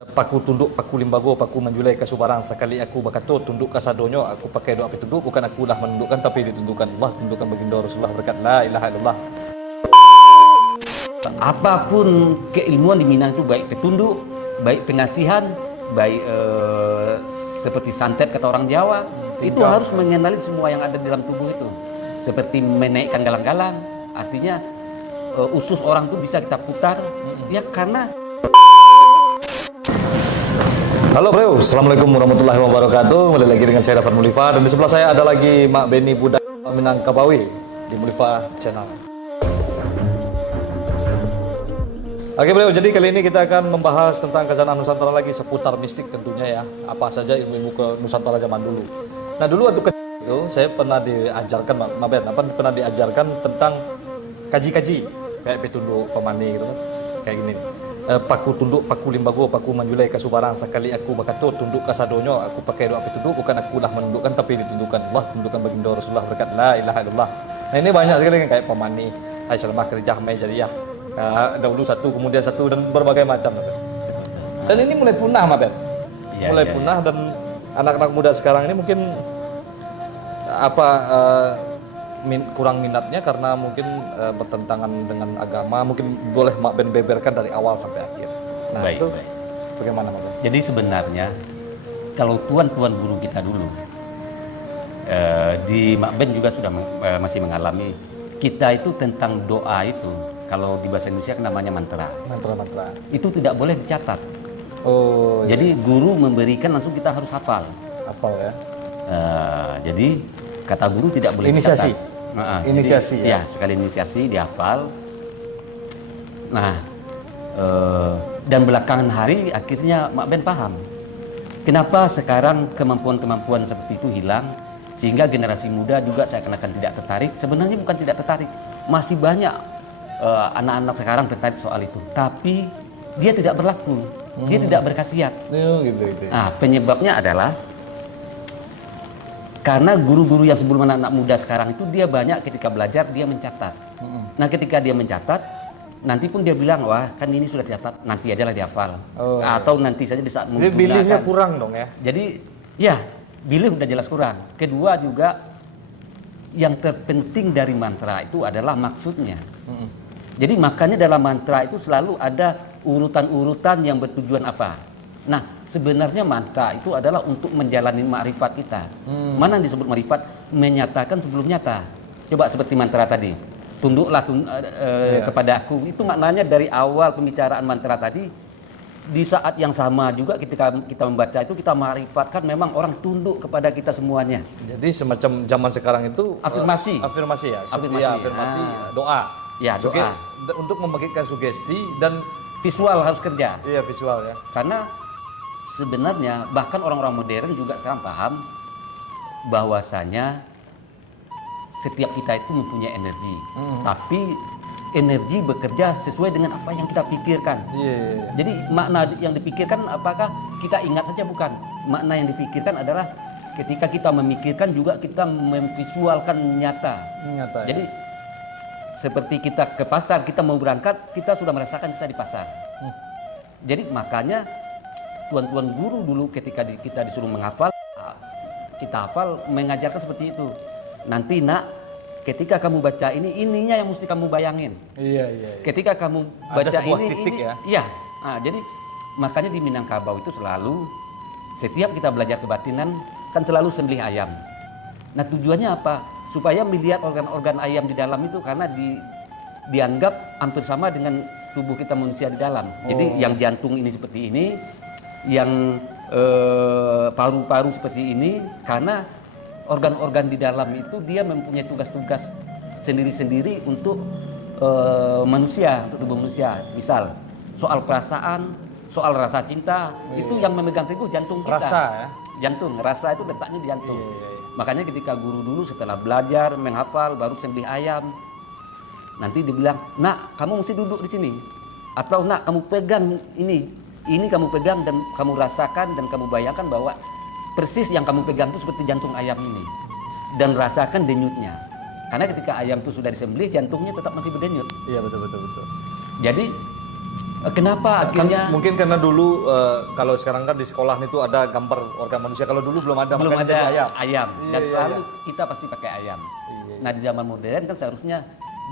Paku tunduk, paku limbago, paku menjulai ke subarang. Sekali aku bakato tunduk ke sadonyo, aku pakai doa pitunduk. Bukan aku lah menundukkan, tapi ditundukkan Allah. Tundukkan baginda Rasulullah berkat la ilaha illallah. Apapun keilmuan di Minang itu, baik petunduk, baik pengasihan, baik seperti santet kata orang Jawa, itu harus mengenali semua yang ada di dalam tubuh itu. Seperti menaikkan galang-galang, artinya usus orang itu bisa kita putar, ya karena. Halo bro, assalamualaikum warahmatullahi wabarakatuh. Kembali lagi dengan saya Dapat Mulifa, dan di sebelah saya ada lagi Mak Beni Budak Minangkabawi di Mulifa Channel. Oke bro, jadi kali ini kita akan membahas tentang khazanah Nusantara lagi, seputar mistik tentunya ya. Apa saja ilmu-ilmu ke Nusantara zaman dulu. Nah dulu waktu kecil itu saya pernah diajarkan, pernah diajarkan tentang kaji-kaji kayak petunduk, pemani gitu kan, kayak gini. Paku tunduk, paku limbago, paku menjulai ke subarang. Sekali aku bakato tunduk ke sadonyo, aku pakai doa pitunduk. Bukan aku lah menundukkan, tapi ditundukkan Allah. Tundukkan baginda Rasulullah berkat la ilaha illallah. Nah ini banyak sekali kan, kayak pemani, Aisyah kerja Jariah. Dahulu satu, kemudian satu, dan berbagai macam. Dan ini mulai punah, Mabel. Mulai punah, dan anak-anak muda sekarang ini mungkin kurang minatnya karena mungkin bertentangan dengan agama. Mungkin boleh Mak Ben beberkan dari awal sampai akhir. Nah Baik. bagaimana Mak Ben? Jadi sebenarnya kalau tuan-tuan guru kita dulu di Mak Ben juga sudah masih mengalami, kita itu tentang doa itu, kalau di bahasa Indonesia kan namanya mantra. Mantra-mantra. Itu tidak boleh dicatat. Oh. Jadi guru memberikan langsung kita harus hafal. Hafal ya. Jadi kata guru tidak boleh Inisiasi. dicatat. Inisiasi jadi, ya. Sekali inisiasi dihafal. Nah, dan belakangan hari akhirnya Mak Ben paham kenapa sekarang kemampuan-kemampuan seperti itu hilang, sehingga generasi muda juga saya kenakan tidak tertarik. Sebenarnya bukan tidak tertarik, masih banyak anak-anak sekarang tertarik soal itu, tapi dia tidak berlaku, dia tidak berkhasiat. Gitu. Nah, penyebabnya adalah karena guru-guru yang sebelum anak-anak muda sekarang itu dia banyak ketika belajar dia mencatat. Nah ketika dia mencatat, nanti pun dia bilang, wah kan ini sudah dicatat, nanti aja lah dihafal. Atau nanti saja di saat menggunakan. Jadi beliefnya kurang dong ya? Jadi ya, belief udah jelas kurang. Kedua juga, yang terpenting dari mantra itu adalah maksudnya. Jadi makanya dalam mantra itu selalu ada urutan-urutan yang bertujuan apa. Nah, sebenarnya mantra itu adalah untuk menjalani makrifat kita. Mana yang disebut makrifat? Menyatakan sebelum nyata. Coba seperti mantra tadi, tunduklah kepada aku. Itu maknanya dari awal pembicaraan mantra tadi, di saat yang sama juga ketika kita membaca itu, kita makrifatkan memang orang tunduk kepada kita semuanya. Jadi semacam zaman sekarang itu Afirmasi. Afirmasi ya. Afirmasi. Doa. Ya, doa. Untuk membagikan sugesti dan Visual harus kerja. iya visual ya. Karena sebenarnya bahkan orang-orang modern juga sekarang paham bahwasanya setiap kita itu mempunyai energi, tapi energi bekerja sesuai dengan apa yang kita pikirkan. Jadi makna yang dipikirkan apakah kita ingat saja, bukan. Makna yang dipikirkan adalah ketika kita memikirkan juga kita memvisualkan nyata. Jadi seperti kita ke pasar, kita mau berangkat, kita sudah merasakan kita di pasar. Jadi makanya tuan-tuan guru dulu ketika kita disuruh menghafal, kita hafal, mengajarkan seperti itu. Nanti nak, ketika kamu baca ini, ininya yang mesti kamu bayangin. Iya. Ketika kamu baca ada sebuah ini, titik ya. Iya. Nah, jadi makanya di Minangkabau itu selalu setiap kita belajar kebatinan kan selalu sembelih ayam. Nah tujuannya apa? Supaya melihat organ-organ ayam di dalam itu, karena dianggap hampir sama dengan tubuh kita manusia di dalam. Jadi yang jantung ini seperti ini, yang paru-paru seperti ini, karena organ-organ di dalam itu dia mempunyai tugas-tugas sendiri-sendiri untuk manusia, untuk tubuh manusia. Misal soal perasaan, soal rasa cinta, itu yang memegang teguh jantung kita. Rasa ya. Jantung, rasa itu letaknya di jantung. Makanya ketika guru dulu setelah belajar menghafal baru sembelih ayam, nanti dibilang, nak kamu mesti duduk di sini, atau nak kamu pegang ini kamu pegang dan kamu rasakan dan kamu bayangkan bahwa persis yang kamu pegang itu seperti jantung ayam ini, dan rasakan denyutnya. Karena ketika ayam itu sudah disembelih, jantungnya tetap masih berdenyut. Iya betul. Jadi Kenapa akhirnya Mungkin karena dulu kalau sekarang kan di sekolah itu ada gambar organ manusia, kalau dulu belum ada, belum makanya ada jadi ayam, dan Iya, selalu iya. kita pasti pakai ayam. Nah di zaman modern kan seharusnya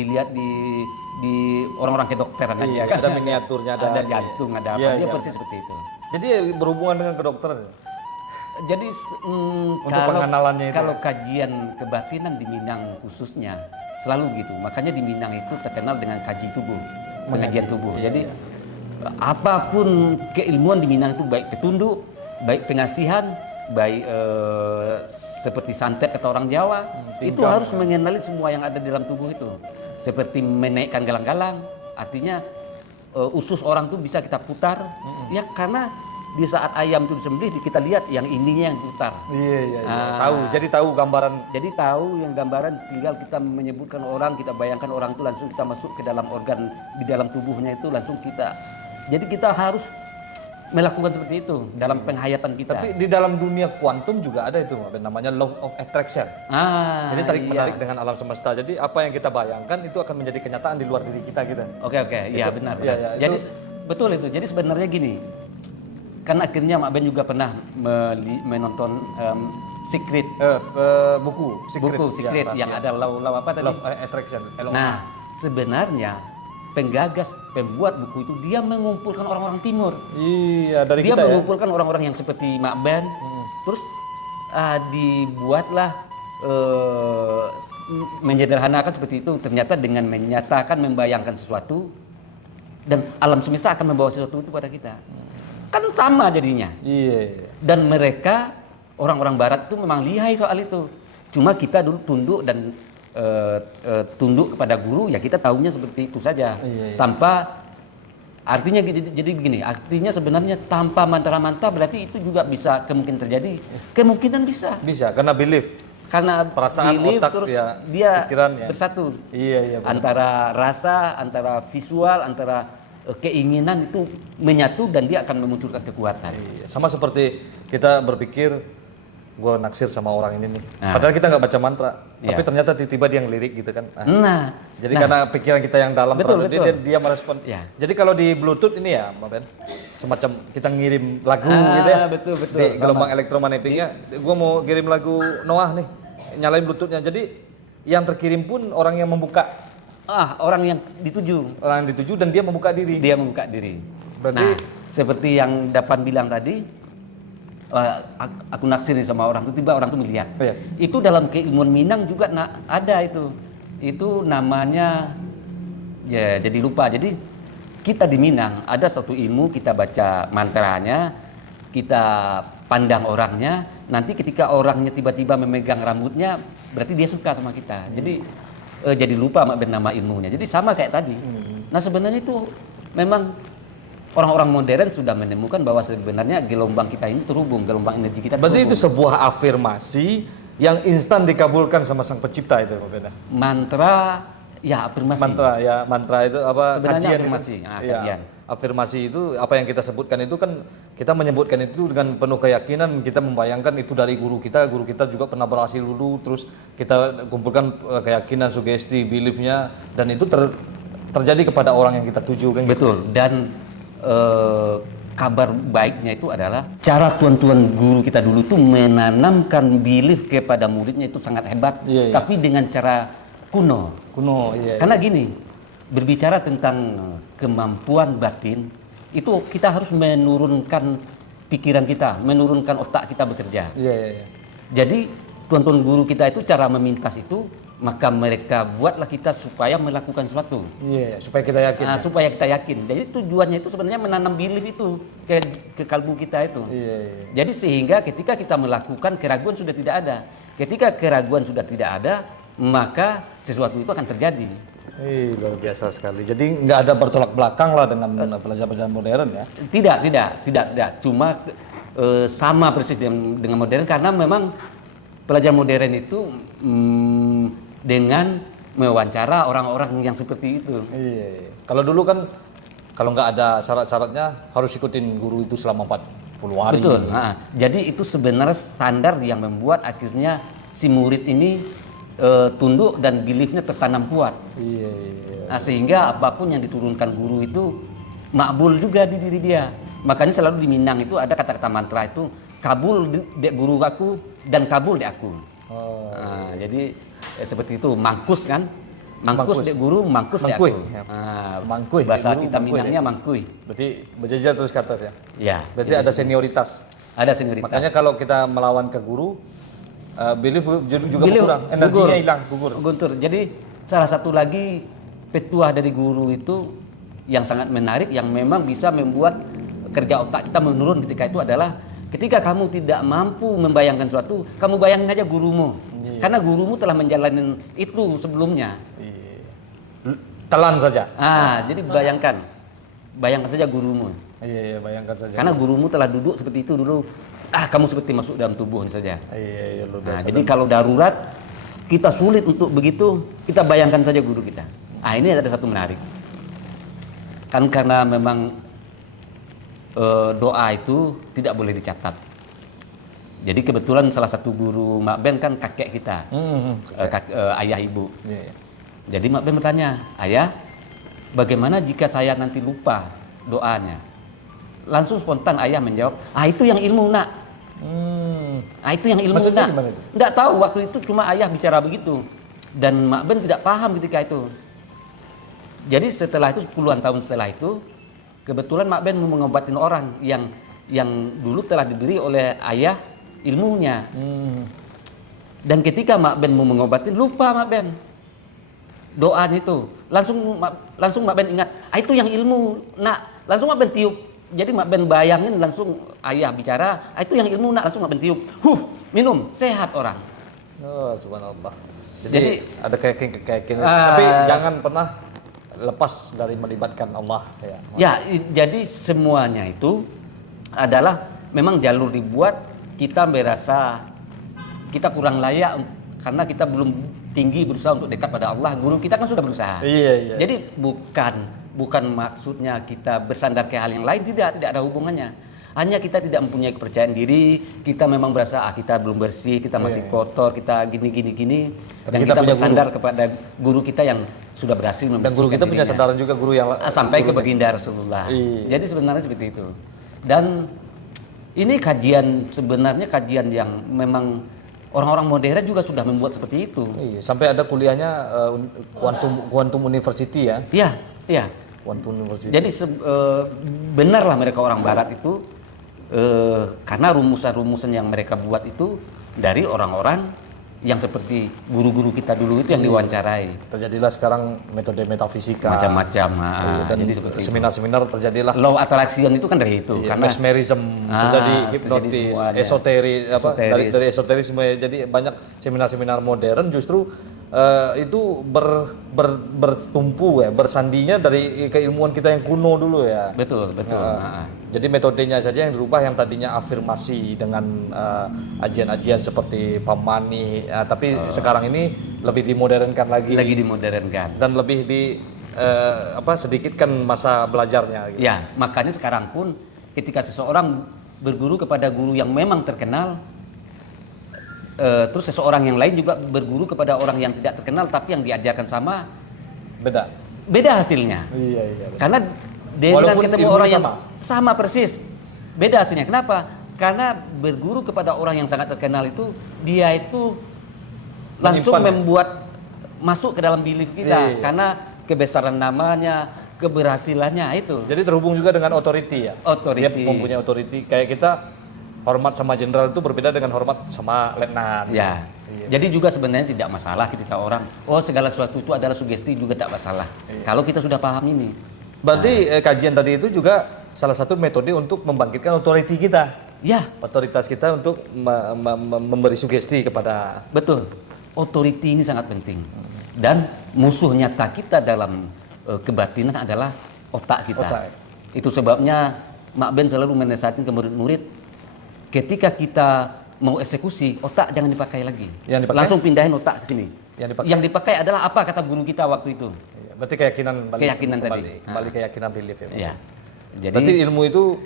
dilihat di orang-orang kedokteran aja Iya, kan. ada miniaturnya, ada jantung, ada apa, Iya, dia iya. persis seperti itu. Jadi berhubungan dengan kedokteran. Jadi pengenalannya itu. kalau kajian kebatinan di Minang khususnya selalu gitu. Makanya di Minang itu terkenal dengan kaji tubuh, pengajian tubuh. Iya, Jadi apapun keilmuan di Minang itu baik petunduk, baik pengasihan, baik seperti santet kata orang Jawa, itu tingkang. harus mengenali semua yang ada di dalam tubuh itu. Seperti menaikkan galang-galang, artinya usus orang tuh bisa kita putar, ya karena di saat ayam itu disembelih kita lihat yang ininya yang putar. Iya. Ah. Tahu, jadi tahu gambaran. Jadi tahu yang gambaran, tinggal kita menyebutkan orang, kita bayangkan orang itu langsung kita masuk ke dalam organ di dalam tubuhnya itu langsung kita. Jadi kita harus melakukan seperti itu dalam penghayatan kita. Tapi di dalam dunia kuantum juga ada itu, namanya law of attraction. Jadi tarik menarik dengan alam semesta. Jadi apa yang kita bayangkan itu akan menjadi kenyataan di luar diri kita gitu. Oke, iya benar. Iya, iya, Jadi itu- betul itu. Jadi sebenarnya gini, kan akhirnya Mak Ben juga pernah menonton Secret, Buku Secret yang ada law apa tadi? Law of attraction. Nah, sebenarnya penggagas, pembuat buku itu dia mengumpulkan orang-orang timur. Iya, dari Dia kita ya. mengumpulkan orang-orang yang seperti Mak Ben. Terus dibuatlah menyederhanakan seperti itu. Ternyata dengan menyatakan, membayangkan sesuatu dan alam semesta akan membawa sesuatu itu pada kita. Kan sama jadinya. Iya. Dan mereka orang-orang barat itu memang lihai soal itu. Cuma kita dulu tunduk dan tunduk kepada guru, ya kita tahunya seperti itu saja. Iya. Tanpa artinya jadi begini, artinya sebenarnya tanpa mantra-mantra berarti itu juga bisa kemungkinan terjadi. Kemungkinan bisa. Bisa, karena belief. Karena Perasaan, belief, otak, terus ya, dia pikiran, ya. bersatu. Iya, benar. Antara rasa, antara visual, antara keinginan itu menyatu dan dia akan memunculkan kekuatan. Iya, sama seperti kita berpikir gue naksir sama orang ini nih. Nah. Padahal kita nggak baca mantra, Iya. tapi ternyata tiba-tiba dia ngelirik gitu kan. Nah, Jadi karena pikiran kita yang dalam Betul, terhadap betul. dia merespon. Ya. Jadi kalau di Bluetooth ini ya, Mbak Ben, semacam kita ngirim lagu gitu ya. betul. Di gelombang elektromagnetiknya, gue mau kirim lagu Noah nih, nyalain Bluetoothnya. Jadi yang terkirim pun orang yang membuka, orang yang dituju. orang yang dituju dan dia membuka diri. Dia membuka diri. Berarti- nah, seperti yang Dapan bilang tadi, aku naksir nih sama orang itu, tiba orang itu melihat. Oh, iya. Itu dalam keilmuan Minang juga ada itu. Itu namanya, ya jadi lupa. Jadi kita di Minang ada satu ilmu, kita baca mantranya, kita pandang orangnya. Nanti ketika orangnya tiba-tiba memegang rambutnya, berarti dia suka sama kita. Jadi jadi lupa nama ilmunya. Jadi sama kayak tadi. Nah sebenarnya itu memang orang-orang modern sudah menemukan bahwa sebenarnya gelombang kita ini terhubung, gelombang energi kita Berarti terhubung. itu sebuah afirmasi yang instan dikabulkan sama Sang Pencipta itu, Mbak Ben. Mantra, ya afirmasi. Mantra itu apa? Sebenarnya Kajian afirmasi. itu. Nah, Iya, kajian. afirmasi itu apa yang kita sebutkan itu kan kita menyebutkan itu dengan penuh keyakinan, kita membayangkan itu dari guru kita juga pernah berhasil dulu, terus kita kumpulkan keyakinan, sugesti, beliefnya, dan itu terjadi kepada orang yang kita tuju kan. Betul. Dan kabar baiknya itu adalah cara tuan-tuan guru kita dulu itu menanamkan belief kepada muridnya itu sangat hebat. Iya, iya. Tapi dengan cara kuno. Kuno, iya. Karena gini, berbicara tentang kemampuan batin, itu kita harus menurunkan pikiran kita, menurunkan otak kita bekerja. Iya. Jadi tuan-tuan guru kita itu cara memintas itu, maka mereka buatlah kita supaya melakukan sesuatu. Iya, supaya kita yakin. Nah, supaya kita yakin. Jadi tujuannya itu sebenarnya menanam belief itu ke kalbu kita itu. Iya. Jadi sehingga ketika kita melakukan, keraguan sudah tidak ada. Ketika keraguan sudah tidak ada, maka sesuatu itu akan terjadi. Luar biasa sekali. Jadi nggak ada bertolak belakang lah dengan pelajaran-pelajaran modern ya. Tidak. Cuma sama persis dengan modern, karena memang pelajaran modern itu dengan mewawancara orang-orang yang seperti itu. Iya. Kalau dulu kan kalau nggak ada syarat-syaratnya harus ikutin guru itu selama 40 hari. Betul. Nah, jadi itu sebenarnya standar yang membuat akhirnya si murid ini tunduk dan beliefnya tertanam kuat. Iya. Nah, sehingga apapun yang diturunkan guru itu makbul juga di diri dia. Makanya selalu di Minang itu ada kata-kata mantra itu kabul dek guru aku dan kabul dek aku. Nah, jadi seperti itu, mangkus kan? Mangkus dek guru, mangkus dek Mangkuy. aku. Mangkuy, dek Bahasa guru, kita mangkuy, Minangnya mangkuy. Berarti berjajar terus ke atas ya. Ya. Berarti jadi ada senioritas. ada senioritas. Makanya kalau kita melawan ke guru, belief juga Beliau berkurang, energinya hilang, gugur. Guntur. Jadi salah satu lagi petuah dari guru itu yang sangat menarik, yang memang bisa membuat kerja otak kita menurun ketika itu adalah ketika kamu tidak mampu membayangkan suatu, kamu bayangin aja gurumu. Karena gurumu telah menjalani itu sebelumnya. Telan saja. Jadi bayangkan saja gurumu. Iya, bayangkan saja. Karena gurumu telah duduk seperti itu dulu. Kamu seperti masuk dalam tubuh saja. Iya, luar biasa. Jadi kalau darurat kita sulit untuk begitu, kita bayangkan saja guru kita. Ini ada satu menarik. Kan karena memang doa itu tidak boleh dicatat. Jadi kebetulan salah satu guru Mak Ben kan kakek kita, ayah ibu. Iya. Jadi Mak Ben bertanya, ayah, bagaimana jika saya nanti lupa doanya? Langsung spontan ayah menjawab, itu yang ilmu nak. Itu yang ilmu Maksudnya nak. gimana itu? Nggak tahu waktu itu, cuma ayah bicara begitu. Dan Mak Ben tidak paham ketika itu. Jadi setelah itu, puluhan tahun setelah itu, kebetulan Mak Ben mau mengobatin orang yang dulu telah diberi oleh ayah ilmunya. Dan ketika Mak Ben mau mengobatin, lupa Mak Ben doanya itu. Langsung Mak Ben ingat, itu yang ilmu nak. Langsung Mak Ben tiup. Jadi Mak Ben bayangin langsung ayah bicara, itu yang ilmu nak. Langsung Mak Ben tiup. Minum, sehat orang. Oh, subhanallah. Jadi ada keyakinan. Tapi jangan pernah lepas dari melibatkan Allah. Jadi semuanya itu adalah memang jalur dibuat kita merasa kita kurang layak karena kita belum tinggi berusaha untuk dekat pada Allah. Guru kita kan sudah berusaha. Iya. Jadi bukan maksudnya kita bersandar ke hal yang lain, tidak ada hubungannya. Hanya kita tidak mempunyai kepercayaan diri, kita memang berasa kita belum bersih, kita masih kotor, kita gini. Dan kita bersandar kepada guru kita yang sudah berhasil dan guru kita punya sandaran juga, guru yang sampai ke baginda Rasulullah. Jadi sebenarnya seperti itu. Dan ini sebenarnya kajian yang memang orang-orang modern juga sudah membuat seperti itu. Sampai ada kuliahnya Quantum University ya. Iya. Quantum University. Jadi benarlah mereka orang Barat itu karena rumusan-rumusan yang mereka buat itu dari orang-orang yang seperti guru-guru kita dulu itu yang diwawancarai. Terjadilah sekarang metode metafisika. Macam-macam. Dan Jadi seminar-seminar terjadilah. Law attraction itu kan dari itu. Karena mesmerism, terjadi hipnotis, esoteris, dari esoterisme. Jadi banyak seminar-seminar modern justru itu bertumpu ya, bersandinya dari keilmuan kita yang kuno dulu ya. Betul. Jadi metodenya saja yang dirubah, yang tadinya afirmasi dengan ajian-ajian seperti pamani, tapi sekarang ini lebih dimodernkan lagi. Dan lebih sedikitkan masa belajarnya. Gitu. Ya, makanya sekarang pun ketika seseorang berguru kepada guru yang memang terkenal, terus seseorang yang lain juga berguru kepada orang yang tidak terkenal tapi yang diajarkan sama, beda hasilnya. Iya. Karena dengan ketemu orang yang sama persis, beda hasilnya. Kenapa? Karena berguru kepada orang yang sangat terkenal itu, dia itu langsung membuat masuk ke dalam belief kita. Karena kebesaran namanya, keberhasilannya itu. Jadi terhubung juga dengan authority ya. Dia mempunyai authority. Kayak kita hormat sama jenderal itu berbeda dengan hormat sama letnan. Ya. Jadi juga sebenarnya tidak masalah ketika orang, segala sesuatu itu adalah sugesti, juga tidak masalah. Kalau kita sudah paham ini. Berarti kajian tadi itu juga salah satu metode untuk membangkitkan authority kita. Ya. Otoritas kita untuk memberi sugesti kepada. Betul. Authority ini sangat penting. Dan musuh nyata kita dalam kebatinan adalah otak kita. Itu sebabnya Mak Ben selalu menasihatkan ke murid-murid, ketika kita mau eksekusi, otak jangan dipakai lagi. Langsung pindahin otak ke sini. Yang dipakai adalah apa kata guru kita waktu itu. Berarti keyakinan tadi. Kembali keyakinan belief ya. Iya. Jadi berarti ilmu itu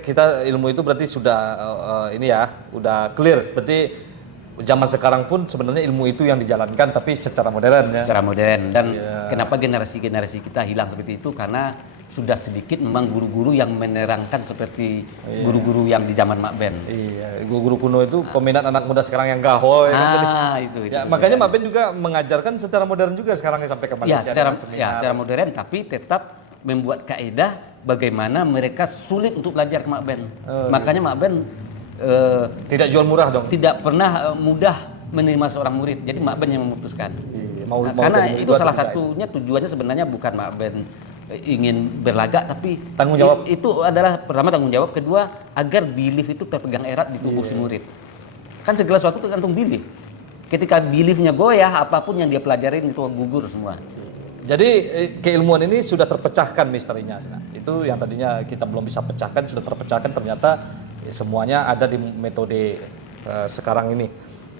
kita ilmu itu berarti sudah udah clear. Berarti zaman sekarang pun sebenarnya ilmu itu yang dijalankan tapi secara modern ya. Secara modern. Dan kenapa generasi-generasi kita hilang seperti itu? Karena sudah sedikit memang guru-guru yang menerangkan seperti guru-guru yang di zaman Mak Ben. Iya, guru-guru kuno itu peminat anak muda sekarang yang gaho ya kan? Jadi, Itu. ya, makanya Mak Ben juga mengajarkan secara modern juga sekarang sampai ke Malaysia. Secara modern, tapi tetap membuat kaedah bagaimana mereka sulit untuk belajar ke Mak Ben. Makanya Mak Ben tidak jual murah dong. tidak pernah mudah menerima seorang murid. Jadi Mak Ben yang memutuskan. Iya, Karena jadi itu murid salah juga. satunya tujuannya sebenarnya bukan Mak Ben ingin berlagak, tapi Tanggung jawab. itu adalah pertama tanggung jawab, kedua agar belief itu terpegang erat di tubuh si murid. Kan segala sesuatu tergantung belief. Ketika beliefnya goyah, apapun yang dia pelajarin itu gugur semua. Jadi keilmuan ini sudah terpecahkan misterinya. Nah, itu yang tadinya kita belum bisa pecahkan sudah terpecahkan, ternyata semuanya ada di metode sekarang ini.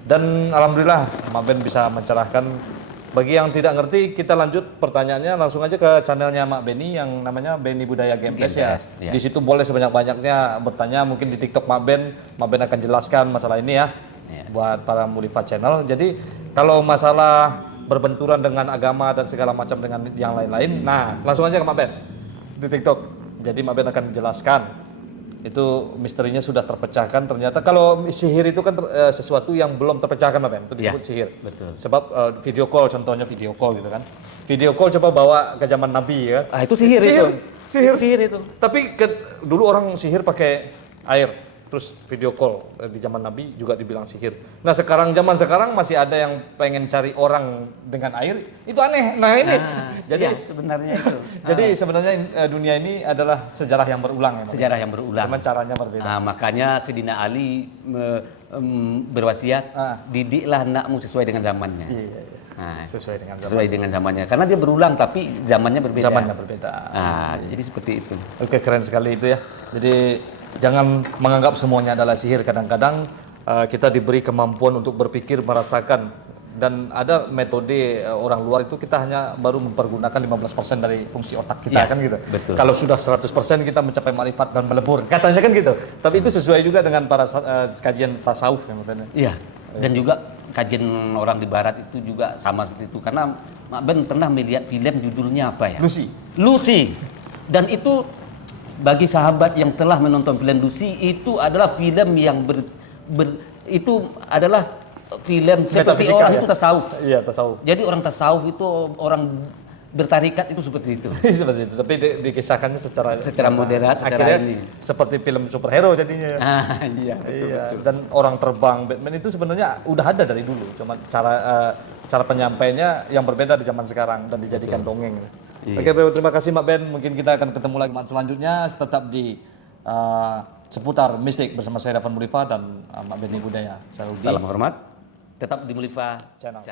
Dan alhamdulillah Mak Ben bisa mencerahkan. Bagi yang tidak ngerti, kita lanjut pertanyaannya langsung aja ke channelnya Mak Benny yang namanya Benny Budaya Gameplays ya. Ya. Di situ boleh sebanyak-banyaknya bertanya, mungkin di TikTok Mak Ben akan jelaskan masalah ini ya. Buat para Mulifa channel. Jadi kalau masalah berbenturan dengan agama dan segala macam dengan yang lain-lain, nah langsung aja ke Mak Ben di TikTok. Jadi Mak Ben akan jelaskan. Itu misterinya sudah terpecahkan. Ternyata kalau sihir itu kan sesuatu yang belum terpecahkan, Mak Ben. Itu disebut sihir. Betul. Sebab video call, contohnya video call gitu kan. Video call coba bawa ke zaman Nabi ya kan. Itu sihir itu. Sihir itu. Tapi dulu orang sihir pakai air. Terus video call di zaman Nabi juga dibilang sihir. Nah zaman sekarang masih ada yang pengen cari orang dengan air, itu aneh. Nah ini, jadi sebenarnya itu. Jadi sebenarnya dunia ini adalah sejarah yang berulang ya. Sejarah yang berulang. Cuma caranya berbeda. Makanya Sayyidina Ali berwasiat, didiklah anakmu sesuai dengan zamannya. Iya. Sesuai dengan zaman. Sesuai dengan zamannya. Karena dia berulang tapi zamannya berbeda. Zamannya berbeda. Jadi seperti itu. Oke, keren sekali itu ya. Jadi jangan menganggap semuanya adalah sihir. Kadang-kadang kita diberi kemampuan untuk berpikir, merasakan, dan ada metode orang luar itu kita hanya baru mempergunakan 15% dari fungsi otak kita kan gitu. Betul. Kalau sudah 100% kita mencapai makrifat dan melebur. Katanya kan gitu. Tapi itu sesuai juga dengan para kajian tasawuf yang katanya. Iya. Dan juga kajian orang di barat itu juga sama seperti itu. Karena Mak Ben pernah melihat film judulnya apa ya? Lucy. Dan itu bagi sahabat yang telah menonton film Lucy, itu adalah film yang itu adalah film seperti orang itu tasawuf. Iya, tasawuf. Jadi orang tasawuf itu orang bertarikat itu seperti itu. Seperti itu, tapi dikisahkannya secara moderat, secara akhirnya ini. Seperti film superhero jadinya. Iya, betul. Dan orang terbang Batman itu sebenarnya udah ada dari dulu, cuma cara penyampainya yang berbeda di zaman sekarang dan dijadikan dongeng. Oke, terima kasih Mak Ben. Mungkin kita akan ketemu lagi selanjutnya, tetap di seputar mistik bersama saya Dafan Mulifa dan Mak Benny Budaya. Salam hormat. Tetap di Mulifa Channel.